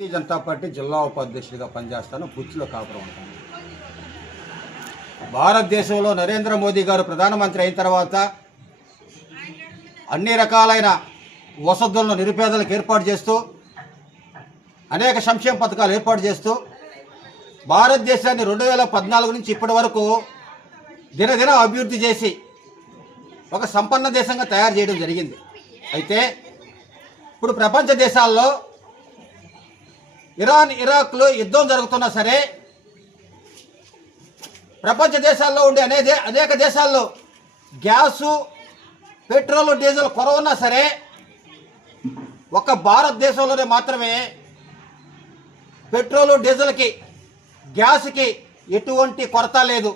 Bharatiya Janata party జిల్లా ఉపాధ్యక్షుడిగా పనిచేస్తాను. బుచ్చిలో కాపురం ఉంటాను. భారతదేశంలో నరేంద్ర మోదీ గారు ప్రధానమంత్రి అయిన తర్వాత అన్ని రకాలైన వసతులను నిరుపేదలకు ఏర్పాటు చేస్తూ అనేక సంక్షేమ పథకాలు ఏర్పాటు చేస్తూ భారతదేశాన్ని 2014 నుంచి ఇప్పటి వరకు దినదిన అభివృద్ధి చేసి ఒక సంపన్న దేశంగా తయారు చేయడం జరిగింది. అయితే ఇప్పుడు ప్రపంచ దేశాల్లో ఇరాన్ ఇరాక్లో యుద్ధం జరుగుతున్నా సరే, ప్రపంచ దేశాల్లో ఉండే అనేక దేశాల్లో గ్యాసు పెట్రోల్ డీజిల్ కొరవ ఉన్నా సరే, ఒక భారతదేశంలోనే మాత్రమే పెట్రోలు డీజిల్కి గ్యాస్కి ఎటువంటి కొరత లేదు.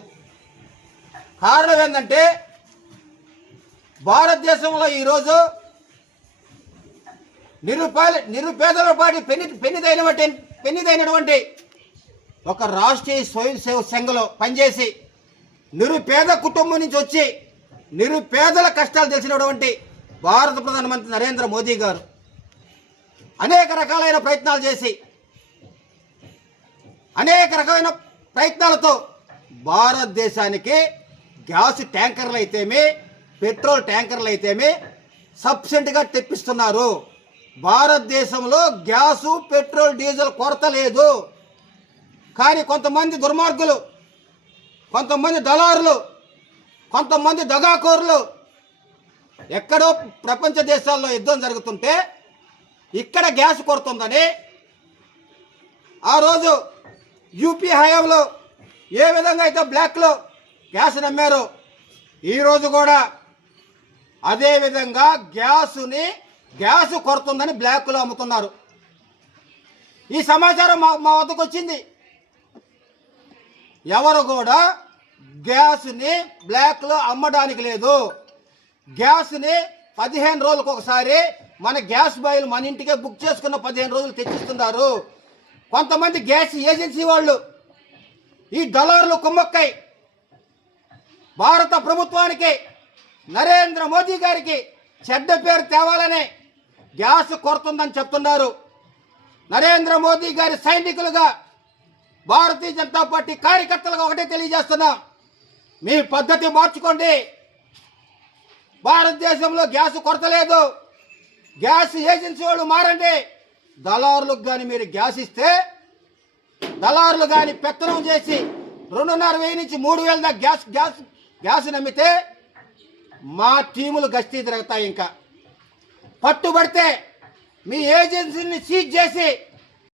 కారణం ఏంటంటే భారతదేశంలో ఈరోజు నిరుపేదల పాటి పెన్నిదైనటువంటి ఒక రాష్ట్రీయ స్వయం సేవక సంఘంలో పనిచేసి నిరుపేద కుటుంబం నుంచి వచ్చి నిరుపేదల కష్టాలు తెలిసినటువంటి భారత ప్రధానమంత్రి నరేంద్ర మోదీ గారు అనేక రకాలైన ప్రయత్నాలు చేసి అనేక రకమైన ప్రయత్నాలతో భారతదేశానికి గ్యాస్ ట్యాంకర్లు అయితేమి పెట్రోల్ ట్యాంకర్లు అయితేమి సబ్సిడీగా తెప్పిస్తున్నారు. భారతదేశంలో గ్యాసు పెట్రోల్ డీజిల్ కొరత లేదు. కానీ కొంతమంది దుర్మార్గులు, కొంతమంది దళారులు, కొంతమంది దగాకోరులు ఎక్కడో ప్రపంచ దేశాల్లో యుద్ధం జరుగుతుంటే ఇక్కడ గ్యాస్ కొరతుందని ఆ రోజు యూపీ హయాంలో ఏ విధంగా అయితే బ్లాక్లో గ్యాస్ నమ్మారో ఈరోజు కూడా అదే విధంగా గ్యాస్ కొరతుందని బ్లాక్లో అమ్ముతున్నారు. ఈ సమాచారం మా వద్దకు వచ్చింది. ఎవరు కూడా గ్యాస్ని బ్లాక్లో అమ్మడానికి లేదు. గ్యాస్ని 15 రోజులకు ఒకసారి మన గ్యాస్ బాయిలు మన ఇంటికే బుక్ చేసుకున్న 15 రోజులు తెచ్చిస్తున్నారు. కొంతమంది గ్యాస్ ఏజెన్సీ వాళ్ళు ఈ దళారులు కుమ్మక్కై భారత ప్రభుత్వానికి నరేంద్ర మోదీ గారికి చెడ్డ పేరు తేవాలని గ్యాస్ కొరతుందని చెప్తున్నారు. నరేంద్ర మోదీ గారి సైనికులుగా భారతీయ జనతా పార్టీ కార్యకర్తలుగా ఒకటే తెలియజేస్తున్నాం, మీ పద్ధతి మార్చుకోండి. భారతదేశంలో గ్యాస్ కొరత లేదు. గ్యాస్ ఏజెన్సీ వాళ్ళు మారండి. దళారులకు కానీ మీరు గ్యాస్ ఇస్తే దళారులు కానీ పెత్తనం చేసి 2,500 నుంచి 3,000 దాకా గ్యాస్ నమ్మితే మా టీములు గస్తీ తిరుగుతాయి. ఇంకా పట్టుబడితే మీ ఏజెన్సీని సీజ్ చేసి